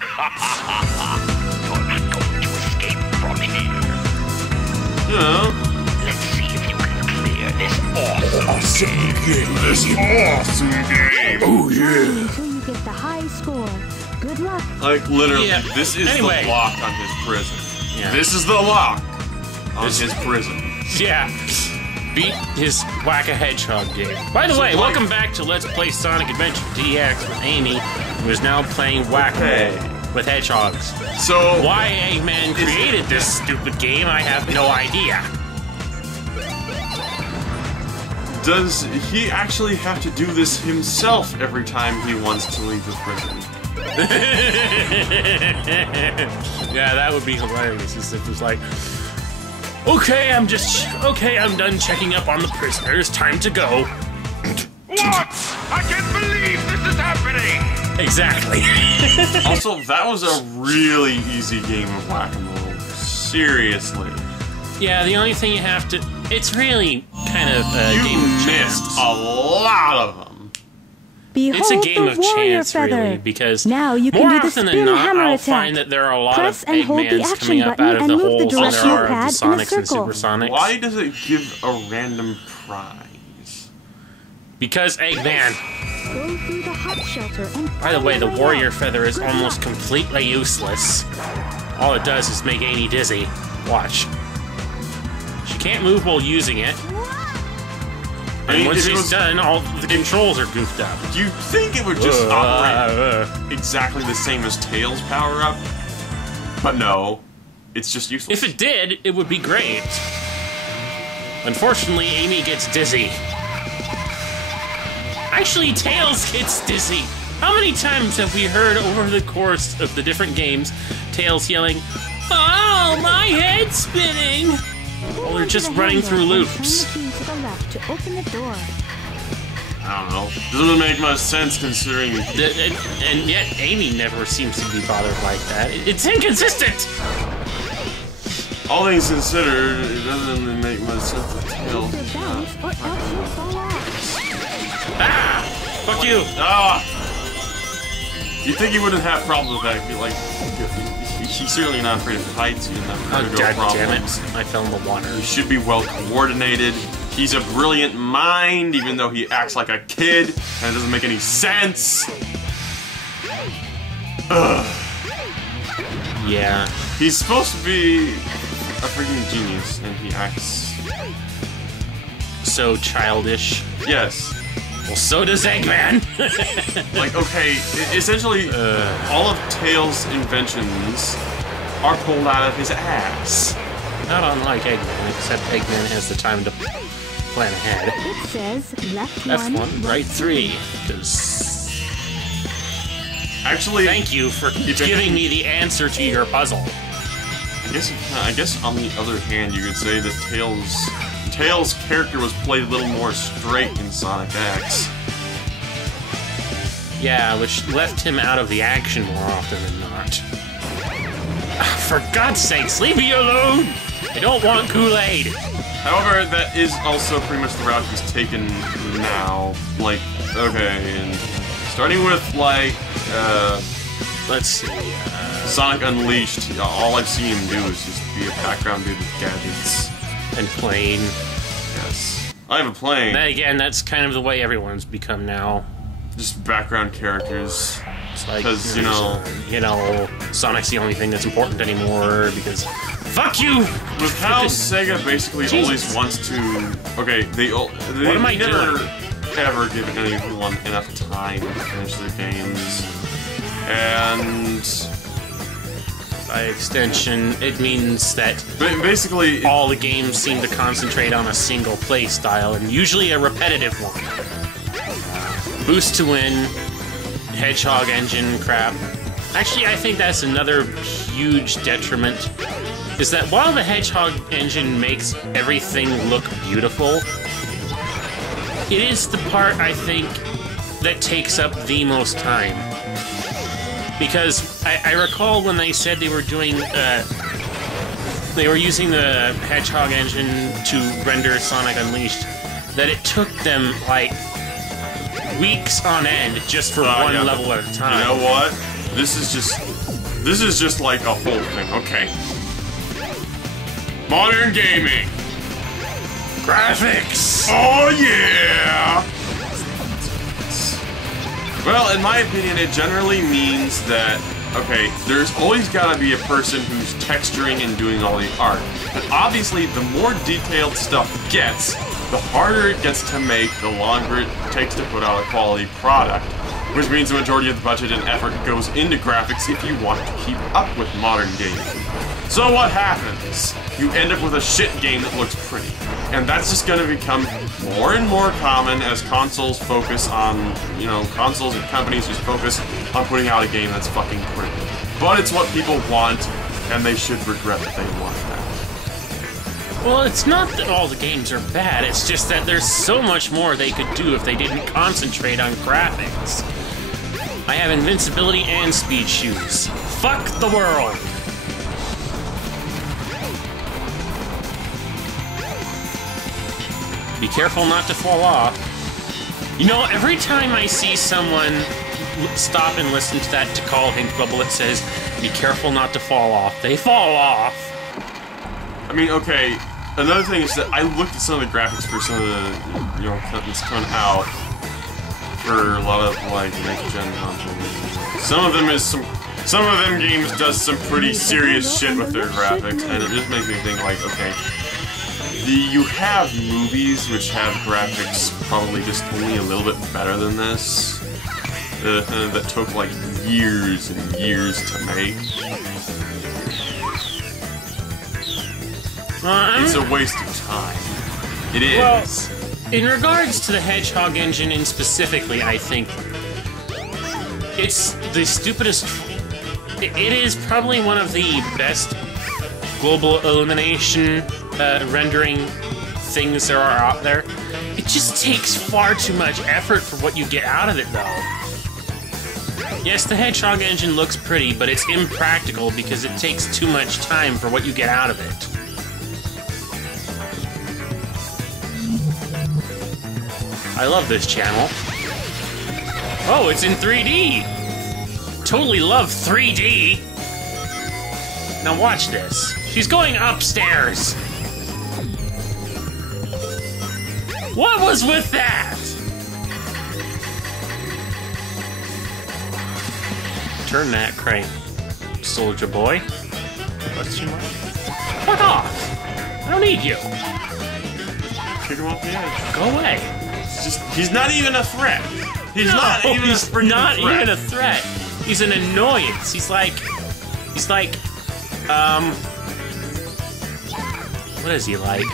You're not going to escape from here. Yeah. Let's see if you can clear this awesome game. This awesome game. Oh yeah. Until you get the high score. Good luck. Like literally, Yeah. this is Anyway. the lock on his prison. Yeah. This is the lock on his prison. Yeah. Beat his Whack-A-Hedgehog game. By the way, welcome back to Let's Play Sonic Adventure DX with Amy, who is now playing Whack-A with hedgehogs. So Why Eggman created this stupid game, I have no idea. does he actually have to do this himself every time he wants to leave the prison? Yeah, that would be hilarious. As if it was like, okay, I'm done checking up on the prisoners. Time to go. What? I can't believe this is happening! Exactly. Also, that was a really easy game of whack-a-mole. Seriously. Yeah, the only thing you have to... It's really kind of a You game of missed chance. a lot of them. Behold It's a game the of warrior chance, feather. really, because Now you can more do the often spin than not, hammer I'll attack. find that there are a lot Press of and hold the Eggmans action coming up button out of and the move the holes there directional are of the pad in a Sonics and circle. Supersonics. Why does it give a random prize? Because Eggman. Go through the hot shelter and By the way, the find a warrior out. feather is Good almost luck. completely useless. All it does is make Amy dizzy. Watch. She can't move while using it. I And mean, once if it she's was- done, all the controls are goofed up. Do you think it would just operate exactly the same as Tails' power-up? But no, it's just useless. If it did, it would be great. Unfortunately, Amy gets dizzy. Actually, Tails gets dizzy. How many times have we heard over the course of the different games Tails yelling, "Oh, my head's spinning!" Well, they're just running through loops. Turn the key to the left to open the door. I don't know. Doesn't make much sense considering... And yet, Amy never seems to be bothered like that. It's inconsistent! All things considered, it doesn't really make much sense with Tails. Either bounce or else you'll fall off. Ah! Fuck you! Ah! You'd think he wouldn't have problems with that. Like, he's certainly not afraid of heights. He doesn't have Oh, vertigo God damn problems. it. I fell in the water. He should be well coordinated. He's a brilliant mind, even though he acts like a kid, and it doesn't make any sense. Ugh. Yeah. He's supposed to be a freaking genius, and he acts... So childish. Yes. Well, so does Eggman! Like, okay, essentially, all of Tails' inventions are pulled out of his ass. Not unlike Eggman, except Eggman has the time to plan ahead. It says left F1, one, right 3. Because Actually, thank you for giving me the answer to your puzzle. I guess on the other hand, you could say that Tails' character was played a little more straight in Sonic X. Yeah, which left him out of the action more often than not. For God's sakes, leave me alone! I don't want Kool-Aid! However, that is also pretty much the route he's taken now. Like, okay, and starting with, like, Let's see, Sonic Unleashed, all I've seen him do is just be a background dude with gadgets. and Plane. Yes. I have a plane. Then again, that's kind of the way everyone's become now. Just background characters. It's like, 'Cause, you know, Sonic's the only thing that's important anymore because... Fuck you! With how Sega basically Jesus. always wants to... Okay, they am I never, doing? ever give anyone enough time to finish their games. And... By extension, it means that basically... all the games seem to concentrate on a single play style, and usually a repetitive one. Boost to win, Hedgehog engine crap. Actually, I think that's another huge detriment, is that while the Hedgehog engine makes everything look beautiful, it is the part, I think, that takes up the most time. Because I recall when they said they were doing, they were using the Hedgehog engine to render Sonic Unleashed, that it took them, like, weeks on end just for one yeah, level at a time. You know what? This is just like a whole thing. Okay. Modern gaming. Graphics! Oh yeah! Well, in my opinion, it generally means that, okay, there's always gotta be a person who's texturing and doing all the art. But obviously, the more detailed stuff gets, the harder it gets to make, the longer it takes to put out a quality product. Which means the majority of the budget and effort goes into graphics if you want to keep up with modern gaming. So what happens? You end up with a shit game that looks pretty. And that's just gonna become more and more common as consoles focus on, you know, consoles and companies just focus on putting out a game that's fucking pretty. But it's what people want, and they should regret that they want that. Well, it's not that all the games are bad, it's just that there's so much more they could do if they didn't concentrate on graphics. I have invincibility and speed shoes. Fuck the world! Be careful not to fall off. You know, every time I see someone stop and listen to that to call Hink Bubble, it says, be careful not to fall off. They fall off. I mean, okay, another thing is that I looked at some of the graphics for some of the, you know, that's coming out for a lot of, like, next-gen consoles. Some of them games does some pretty serious shit with their graphics, and it just makes me think, like, okay, you have movies which have graphics probably just only a little bit better than this, that took, like, years and years to make. It's a waste of time. It is. Well, in regards to the Hedgehog engine, and specifically, I think it's the stupidest. It is probably one of the best global illumination rendering things there are out there. It just takes far too much effort for what you get out of it, though. Yes, the Hedgehog engine looks pretty, but it's impractical because it takes too much time for what you get out of it. I love this channel. Oh, it's in 3D! Totally love 3D! Now watch this. She's going upstairs! What was with that? Turn that crate, soldier boy. What's your mind? Fuck off! I don't need you. Kick him off the edge. Go away. He's not even a threat. He's not even a freaking not threat. even a threat. He's an annoyance. He's like, what is he like?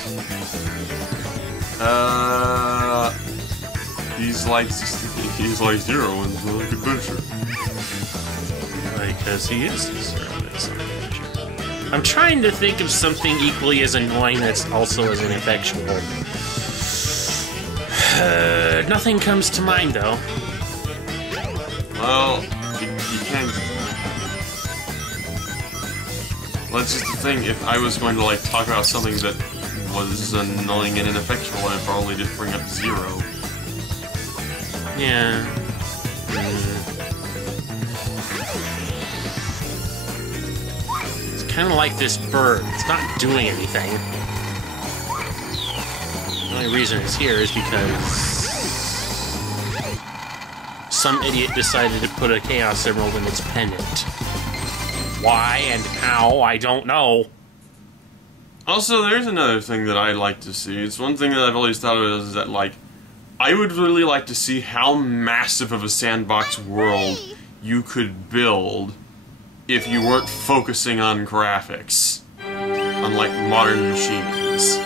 He's like Zero in Sonic Adventure. Because he is Zero in Sonic Adventure. I'm trying to think of something equally as annoying that's also as ineffectual. Nothing comes to mind, though. Well, you can't. Well, that's just the thing. If I was going to, like, talk about something that was annoying and ineffectual, I'd probably just bring up Zero. Yeah. It's kind of like this bird. It's not doing anything. The only reason it's here is because some idiot decided to put a Chaos Emerald in its pendant. Why and how, I don't know. Also, there's another thing that I'd like to see. It's one thing that I've always thought of is that, like, I would really like to see how massive of a sandbox world you could build if you weren't focusing on graphics. Unlike modern machines.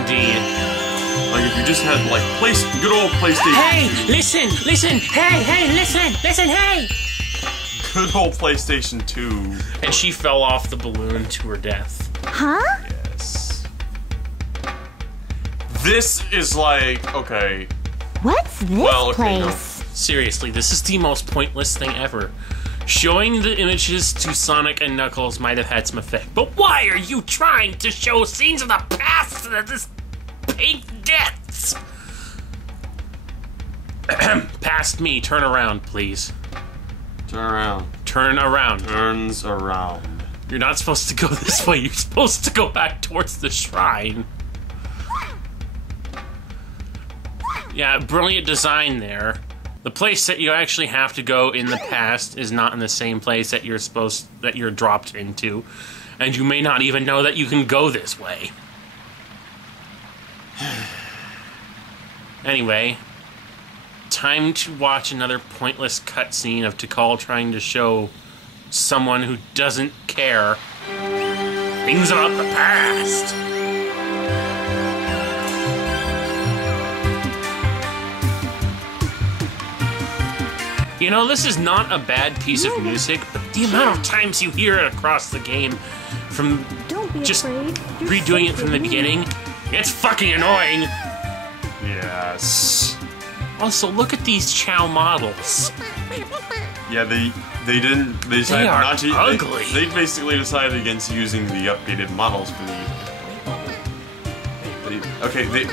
Indeed. Like, if you just had, like, good old PlayStation... Hey! Listen! Listen! Hey! Listen! Hey! Good old PlayStation 2. And she fell off the balloon to her death. Huh? Yes. This is like, okay... What's this place? No. Seriously, this is the most pointless thing ever. Showing the images to Sonic and Knuckles might have had some effect, but why are you trying to show scenes of the past of this pink deaths? Past me, turn around, please. Turn around. Turn around. Turns around. You're not supposed to go this way. You're supposed to go back towards the shrine. Yeah, brilliant design there. The place that you actually have to go in the past is not in the same place that you're dropped into, and you may not even know that you can go this way. Anyway, time to watch another pointless cutscene of Tikal trying to show someone who doesn't care things about the past. You know, this is not a bad piece of music, but the amount of times you hear it across the game from just redoing it from the beginning, it's fucking annoying. Yes. Also, look at these Chow models. Yeah, they decided are not to. ugly. They basically decided against using the updated models for the.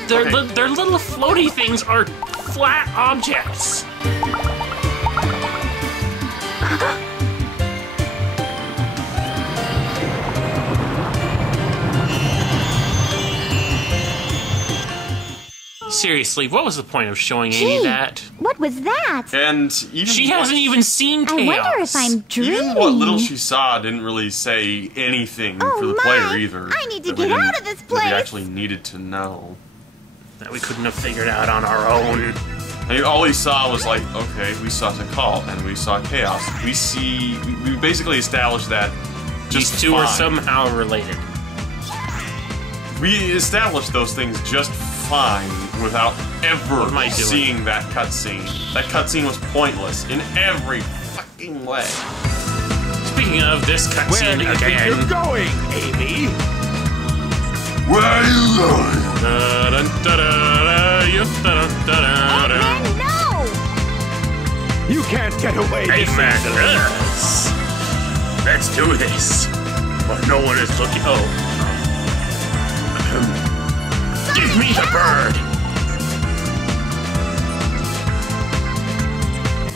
Their little floaty things are flat objects. Seriously, what was the point of showing Amy that? What was that? And even She hasn't even seen Chaos. I wonder if I'm dreaming. Even what little she saw didn't really say anything for the player either. I need to get out of this place. That we actually needed to know. That we couldn't have figured out on our own. I mean, all we saw was like, okay, we saw Tikal and we saw Chaos. We basically established that just these two fine. are somehow related. We established those things just fine without ever seeing that cutscene. That cutscene was pointless in every fucking way. Speaking of this cutscene again. You're going, Amy. Where are you going? No! You can't get away this easily. Let's do this. But no one is looking. Oh. Give me the bird!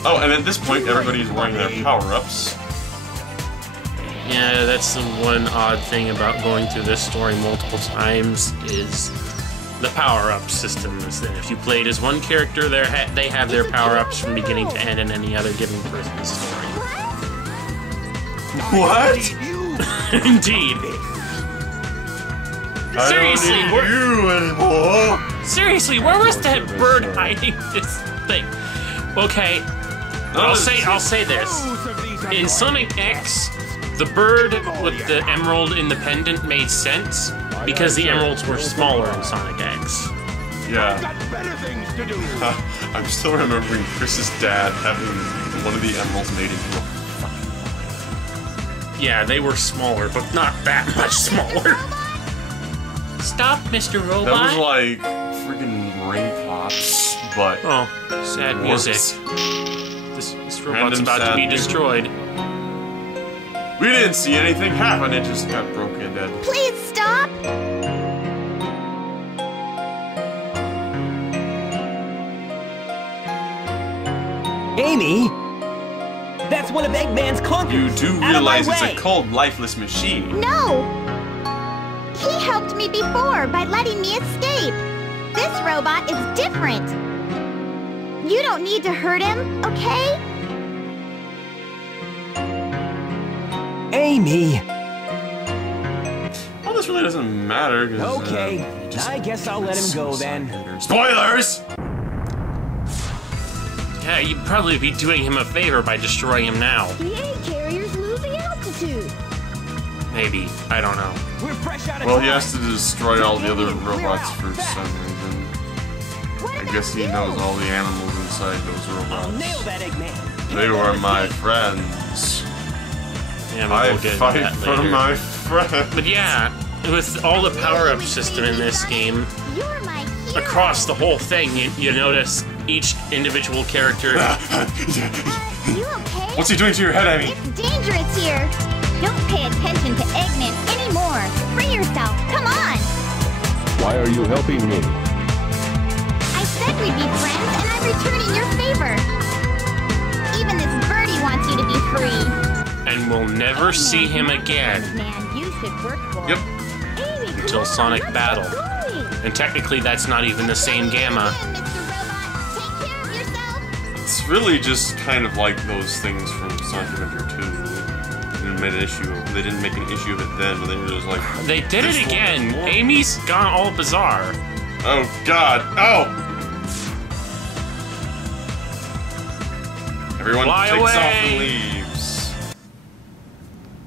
Oh, and at this point, everybody's wearing their power-ups. Yeah, that's the one odd thing about going through this story multiple times is the power-up system. Is that if you played as one character, they have their power-ups from beginning to end in any other given person's story. What? Indeed. Seriously, I don't need you anymore. Seriously, where was that bird hiding this thing? Okay, I'll say this. In Sonic X, the bird with the emerald in the pendant made sense because the emeralds were smaller in Sonic X. Yeah. Got better things to do. I'm still remembering Chris's dad having one of the emeralds made into a Yeah, they were smaller, but not that much smaller. Stop, Mr. Robot. That was like freaking rain pops, but oh, sad music. This robot's about to be destroyed. We didn't see anything happen, it just got broken dead. Please stop! Amy? That's one of Eggman's clunkers! You do realize it's a cold, lifeless machine. No! He helped me before by letting me escape. This robot is different. You don't need to hurt him, okay? Amy! Well, this really doesn't matter. Okay, I guess I'll let him go then. Spoilers! Yeah, you'd probably be doing him a favor by destroying him now. The A carrier's losing altitude. Maybe. I don't know. We're fresh out of Well, he time. has to destroy all the other robots for some reason. I guess he knows all the animals inside those I'll robots. nail that Eggman. They were my friends. Yeah, but I we'll get into fight that for later. my friends. But yeah, with all the power-up system in this game, You're my hero. across the whole thing, you notice each individual character. You okay? What's he doing to your head, Amy? It's dangerous here. Don't pay attention to Eggman anymore. Free yourself. Come on. Why are you helping me? I said we'd be friends, and I'm returning your favor. Even this birdie wants you to be be free. And we'll never see him again Man, you should work for. Yep. Amy, come until on, Sonic let's Battle. get going. And technically, that's not even the same Gamma. Mr. Robot, take care of yourself. It's really just kind of like those things from Sonic Adventure 2. They didn't make an issue of it then, but they were just like... They did "This it one again. is more." Amy's gone all bizarre. Oh, God. Oh! Everyone Fly takes off away. and leaves.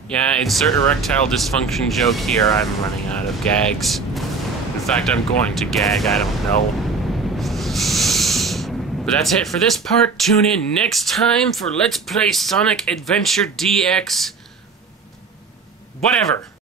Yeah, insert erectile dysfunction joke here. I'm running out of gags. In fact, I'm going to gag. I don't know. But that's it for this part. Tune in next time for Let's Play Sonic Adventure DX. Whatever.